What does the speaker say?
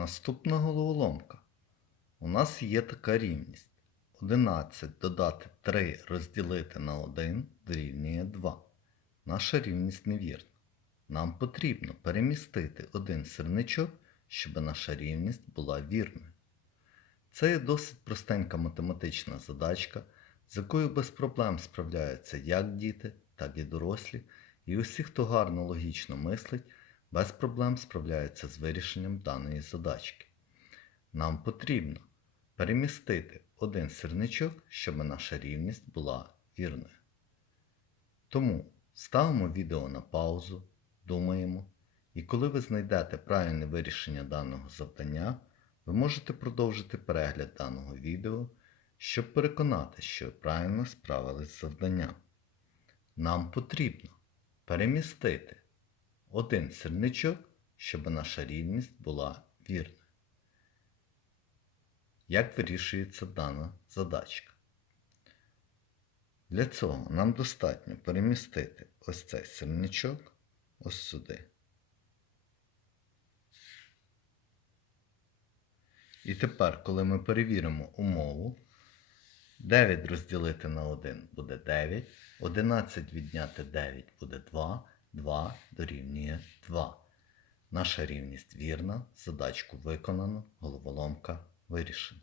Наступна головоломка. У нас є така рівність. 11 додати 3 розділити на 1 дорівнює 2. Наша рівність невірна. Нам потрібно перемістити один сірничок, щоб наша рівність була вірною. Це є досить простенька математична задачка, з якою без проблем справляються як діти, так і дорослі, і усі, хто гарно логічно мислить, без проблем справляються з вирішенням даної задачки. Нам потрібно перемістити один сірничок, щоб наша рівність була вірною. Тому ставимо відео на паузу, думаємо, і коли ви знайдете правильне вирішення даного завдання, ви можете продовжити перегляд даного відео, щоб переконати, що ви правильно справились з завданням. Нам потрібно перемістити один сірничок, щоб наша рівність була вірною. Як вирішується дана задачка? Для цього нам достатньо перемістити ось цей сірничок ось сюди. І тепер, коли ми перевіримо умову, 9 розділити на 1 буде 9, 11 відняти 9 буде 2, 2 дорівнює 2. Наша рівність вірна, задачку виконано, головоломка вирішена.